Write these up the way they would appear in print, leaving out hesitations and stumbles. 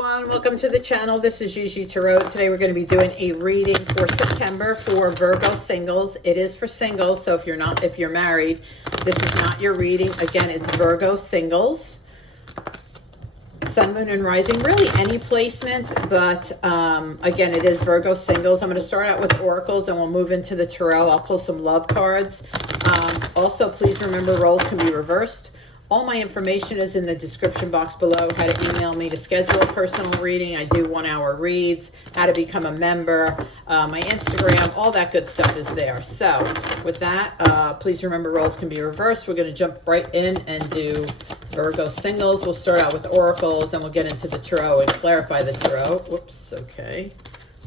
everyone, welcome to the channel. This is GiGi Tarot. Today we're going to be doing a reading for September for Virgo singles. It is for singles, so if you're married, this is not your reading. Again, it's Virgo singles. Sun, Moon, and Rising, really any placement, but again, it is Virgo singles. I'm going to start out with oracles and we'll move into the tarot. I'll pull some love cards. Also, please remember roles can be reversed. All my information is in the description box below. How to email me to schedule a personal reading. I do 1-hour reads, how to become a member, my Instagram, all that good stuff is there. So with that, please remember roles can be reversed. We're going to jump right in and do Virgo singles. We'll start out with oracles and we'll get into the tarot and clarify the tarot. Whoops, okay.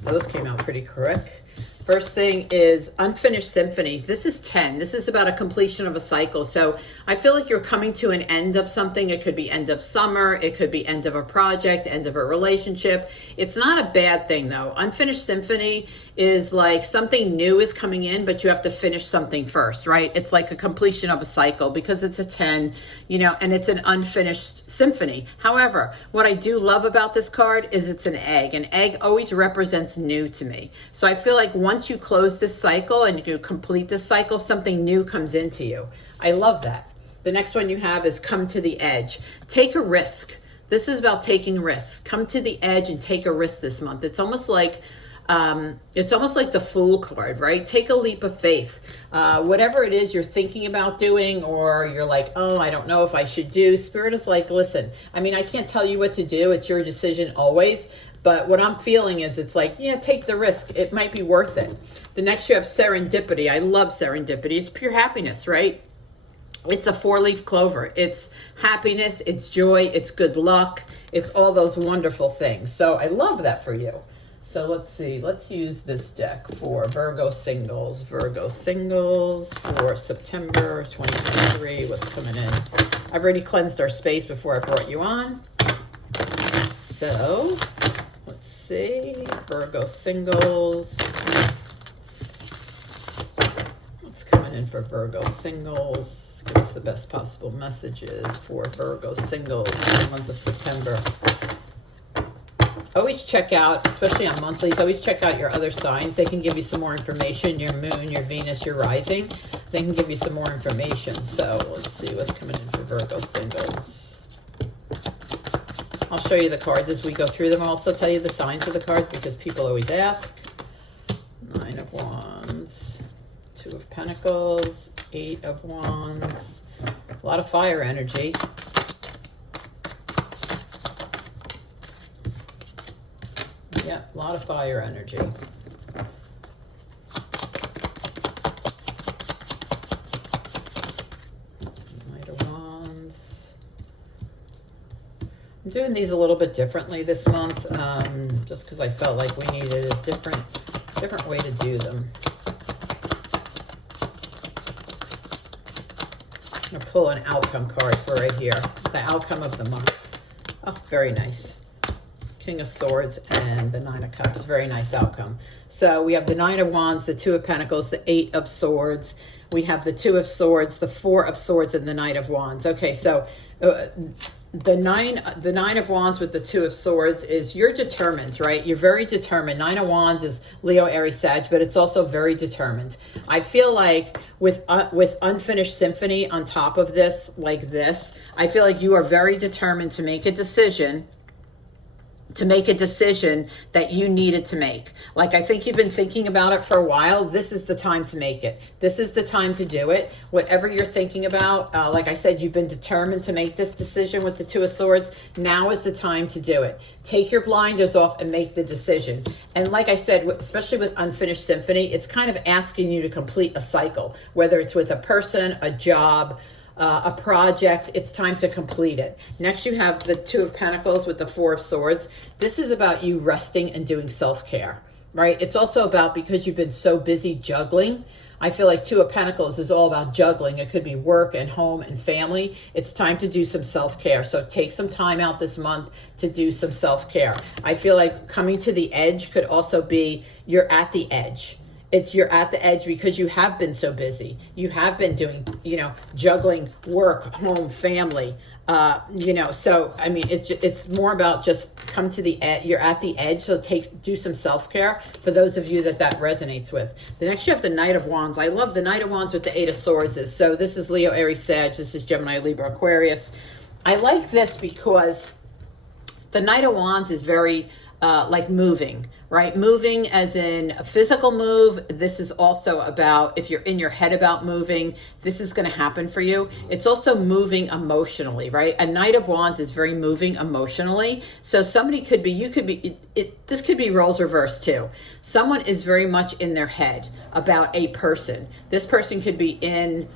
Those came out pretty quick. First thing is unfinished symphony. This is 10. This is about a completion of a cycle. So I feel like you're coming to an end of something. It could be end of summer. It could be end of a project, end of a relationship. It's not a bad thing though. Unfinished symphony is like something new is coming in, but you have to finish something first, right? It's like a completion of a cycle because it's a 10, you know, and it's an unfinished symphony. However, what I do love about this card is it's an egg. An egg always represents new to me. So I feel like once you close this cycle and you complete this cycle, something new comes into you. I love that. The next one you have is come to the edge. Take a risk. This is about taking risks. Come to the edge and take a risk this month. It's almost like the Fool card, right? Take a leap of faith. Whatever it is you're thinking about doing, or you're like, oh, I don't know if I should do. Spirit is like, listen, I mean, I can't tell you what to do. It's your decision always. But what I'm feeling is it's like, yeah, take the risk. It might be worth it. The next you have serendipity. I love serendipity. It's pure happiness, right? It's a 4-leaf clover. It's happiness. It's joy. It's good luck. It's all those wonderful things. So I love that for you. So let's see. Let's use this deck for Virgo singles. Virgo singles for September 2023. What's coming in? I've already cleansed our space before I brought you on. So let's see. Virgo singles. What's coming in for Virgo singles? Give us the best possible messages for Virgo singles in the month of September. Always check out, especially on monthlies, always check out your other signs. They can give you some more information. Your moon, your Venus, your rising. They can give you some more information. So let's see what's coming in for Virgo singles. I'll show you the cards as we go through them. I'll also tell you the signs of the cards because people always ask. 9 of Wands, 2 of Pentacles, 8 of Wands. A lot of fire energy. Yeah, a lot of fire energy. Knight of Wands. I'm doing these a little bit differently this month, just because I felt like we needed a different way to do them. I'm going to pull an outcome card for right here. The outcome of the month. Oh, very nice. King of Swords and the 9 of Cups. Very nice outcome. So we have the 9 of Wands, the 2 of Pentacles, the 8 of Swords. We have the 2 of Swords, the 4 of Swords, and the Knight of Wands. Okay, so the nine of Wands with the 2 of Swords is you're determined, right? You're very determined. 9 of Wands is Leo, Aries, Sag, but it's also very determined. I feel like with unfinished symphony on top of this, like this, I feel like you are very determined to make a decision that you needed to make. Like, I think you've been thinking about it for a while. This is the time to make it. This is the time to do it. Whatever you're thinking about, like I said, you've been determined to make this decision with the 2 of Swords. Now is the time to do it. Take your blinders off and make the decision. And like I said, especially with unfinished symphony, it's kind of asking you to complete a cycle, whether it's with a person, a job, a project. It's time to complete it. Next, you have the 2 of Pentacles with the 4 of Swords. This is about you resting and doing self-care, right? It's also about, because you've been so busy juggling, I feel like 2 of Pentacles is all about juggling. It could be work and home and family. It's time to do some self-care. So take some time out this month to do some self-care. I feel like coming to the edge could also be you're at the edge. You're at the edge because you have been so busy. You have been doing, juggling work, home, family, You know, so I mean, it's more about just come to the edge. You're at the edge, so do some self-care for those of you that resonates with. The next you have the Knight of Wands. I love the Knight of Wands with the Eight of Swords. So this is Leo, Aries, Sag. This is Gemini, Libra, Aquarius. I like this because the Knight of Wands is very like moving, right? Moving as in a physical move. This is also about, if you're in your head about moving, this is going to happen for you. It's also moving emotionally, right? A Knight of Wands is very moving emotionally. So somebody could be, this could be roles reversed too. Someone is very much in their head about a person. This person could be in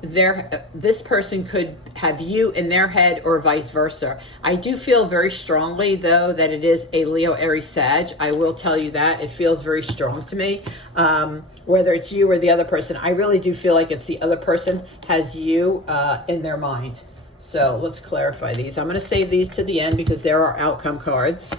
this person could have you in their head or vice versa. I do feel very strongly though that it is a Leo, Aries, Sag. I will tell you that it feels very strong to me. Whether it's you or the other person, I really do feel like it's the other person has you in their mind. So let's clarify these. I'm going to save these to the end because there are outcome cards.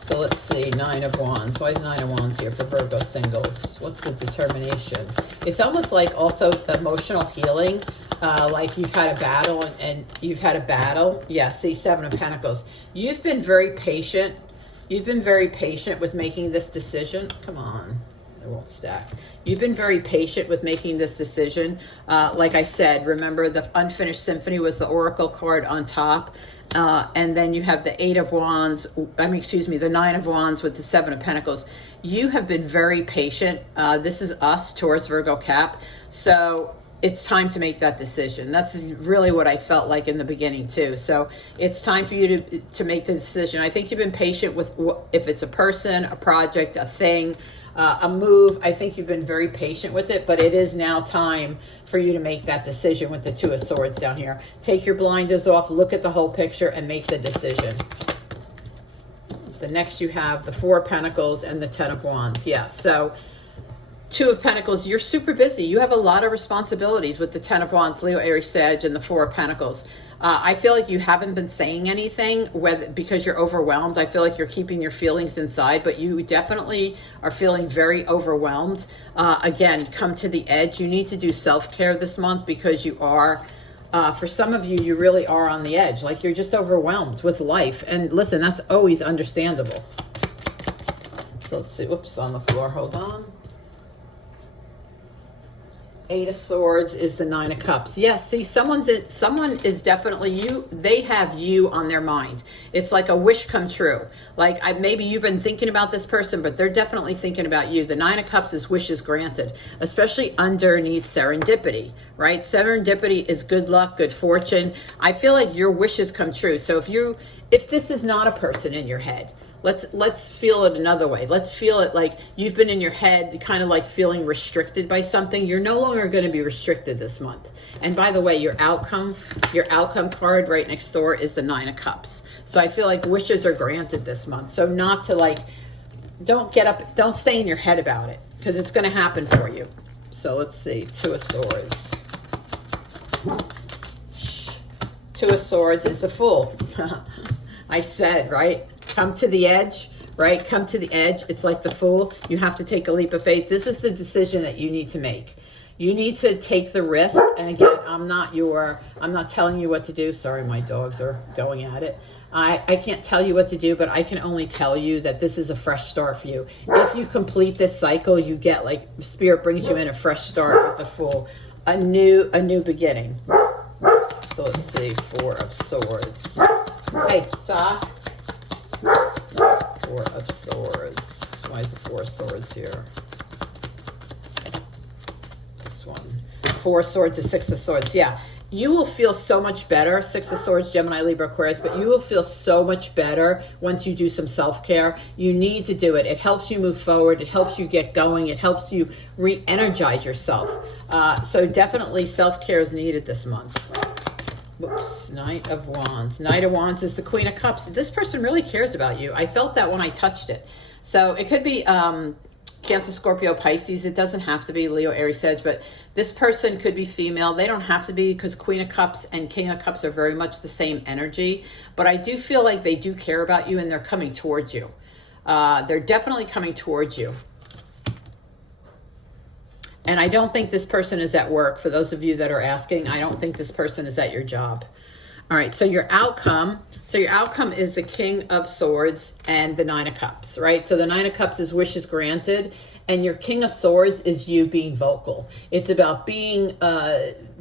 So let's see, Nine of Wands. Why is Nine of Wands here for Virgo singles? What's the determination? It's almost like also the emotional healing, like you've had a battle and you've had a battle. Yeah, see, Seven of Pentacles. You've been very patient. You've been very patient with making this decision. Come on, it won't stack. You've been very patient with making this decision. Like I said, remember the Unfinished Symphony was the Oracle card on top. And then you have the Eight of Wands, the Nine of Wands with the Seven of Pentacles. You have been very patient. This is us, Taurus, Virgo, Cap. So it's time to make that decision. That's really what I felt like in the beginning too. So it's time for you to make the decision. I think you've been patient with, if it's a person, a project, a thing, a move. I think you've been very patient with it, but it is now time for you to make that decision with the Two of Swords down here. Take your blinders off, look at the whole picture, and make the decision. The next you have the Four of Pentacles and the Ten of Wands. Yeah, so Two of Pentacles, you're super busy. You have a lot of responsibilities with the Ten of Wands, Leo, Aries, Sag, and the Four of Pentacles. I feel like you haven't been saying anything because you're overwhelmed. I feel like you're keeping your feelings inside, but you definitely are feeling very overwhelmed. Again, come to the edge. You need to do self-care this month because you are, for some of you, you really are on the edge. Like you're just overwhelmed with life. And listen, that's always understandable. So let's see. Whoops, on the floor. Hold on. Eight of Swords is the Nine of Cups. Yes, see, someone is definitely you. They have you on their mind. It's like a wish come true. Like maybe you've been thinking about this person, but they're definitely thinking about you. The Nine of Cups is wishes granted, especially underneath serendipity, right? Serendipity is good luck, good fortune. I feel like your wishes come true. So if this is not a person in your head, let's feel it another way. Let's feel it like you've been in your head kind of like feeling restricted by something. You're no longer going to be restricted this month. And by the way, your outcome card right next door is the Nine of Cups. So I feel like wishes are granted this month. So not to don't stay in your head about it because it's going to happen for you. So let's see, Two of Swords. Two of Swords is the Fool. I said, right? Come to the edge, right? Come to the edge. It's like the Fool. You have to take a leap of faith. This is the decision that you need to make. You need to take the risk. And again, I'm not telling you what to do. Sorry, my dogs are going at it. I can't tell you what to do, but I can only tell you that this is a fresh start for you. If you complete this cycle, you get like Spirit brings you in a fresh start with the Fool, a new beginning. So let's see, Four of Swords. Hey, Sa. Four of Swords. Why is the Four of Swords here? This one. Four of Swords is Six of Swords. Yeah. You will feel so much better. Six of Swords, Gemini, Libra, Aquarius. But you will feel so much better once you do some self-care. You need to do it. It helps you move forward. It helps you get going. It helps you re-energize yourself. So definitely self-care is needed this month. Whoops, Knight of Wands. Knight of Wands is the Queen of Cups. This person really cares about you. I felt that when I touched it. So it could be Cancer, Scorpio, Pisces. It doesn't have to be Leo, Aries, Sag, but this person could be female. They don't have to be because Queen of Cups and King of Cups are very much the same energy. But I do feel like they do care about you and they're coming towards you. They're definitely coming towards you. And I don't think this person is at work. For those of you that are asking, I don't think this person is at your job. All right, so your outcome. So your outcome is the King of Swords and the Nine of Cups, right? So the Nine of Cups is wishes granted, and your King of Swords is you being vocal. It's about being,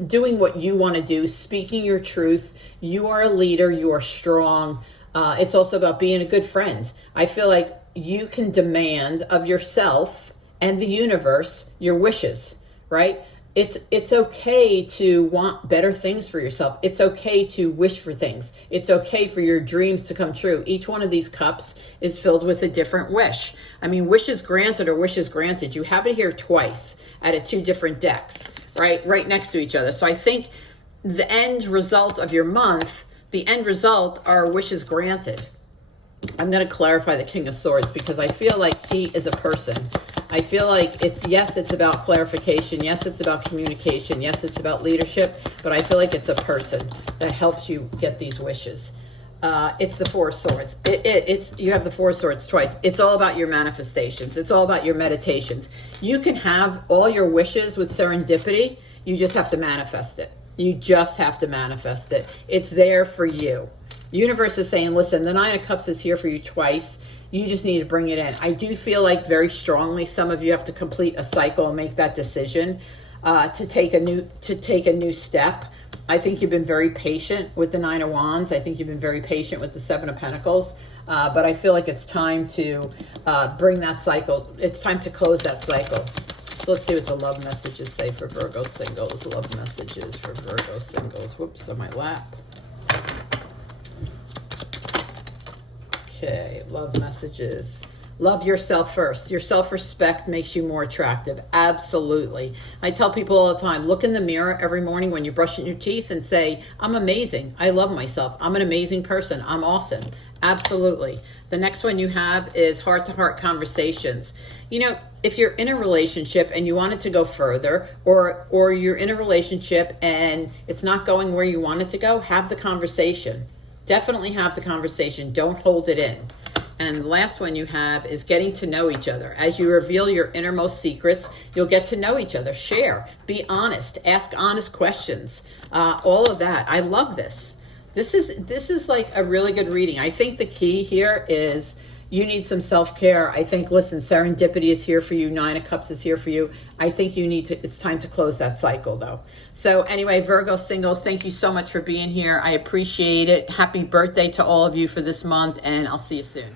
doing what you want to do, speaking your truth. You are a leader. You are strong. It's also about being a good friend. I feel like you can demand of yourself and the universe your wishes, right? It's okay to want better things for yourself. It's okay to wish for things. It's okay for your dreams to come true. Each one of these cups is filled with a different wish. I mean, wishes granted or wishes granted. You have it here twice out of two different decks, right next to each other. So I think the end result of your month, the end result are wishes granted. I'm going to clarify the King of Swords because I feel like he is a person. I feel like it's about clarification. Yes, it's about communication. Yes, it's about leadership. But I feel like it's a person that helps you get these wishes. It's the Four of Swords. You have the Four of Swords twice. It's all about your manifestations. It's all about your meditations. You can have all your wishes with serendipity. You just have to manifest it. You just have to manifest it. It's there for you. Universe is saying, listen, the Nine of Cups is here for you twice. You just need to bring it in. I do feel like very strongly some of you have to complete a cycle and make that decision to take a new step. I think you've been very patient with the Nine of Wands. I think you've been very patient with the Seven of Pentacles. But I feel like it's time to bring that cycle. It's time to close that cycle. So let's see what the love messages say for Virgo singles. Love messages for Virgo singles. Whoops, on my lap. Okay, love messages. Love yourself first. Your self-respect makes you more attractive. Absolutely. I tell people all the time, look in the mirror every morning when you're brushing your teeth and say, I'm amazing. I love myself. I'm an amazing person. I'm awesome. Absolutely. The next one you have is heart-to-heart conversations. You know, if you're in a relationship and you want it to go further, or you're in a relationship and it's not going where you want it to go, have the conversation. Definitely have the conversation. Don't hold it in. And the last one you have is getting to know each other. As you reveal your innermost secrets, you'll get to know each other. Share. Be honest. Ask honest questions. All of that. I love this. This is like a really good reading. I think the key here is you need some self-care. I think, listen, serendipity is here for you. Nine of Cups is here for you. I think it's time to close that cycle though. So anyway, Virgo singles, thank you so much for being here. I appreciate it. Happy birthday to all of you for this month, and I'll see you soon.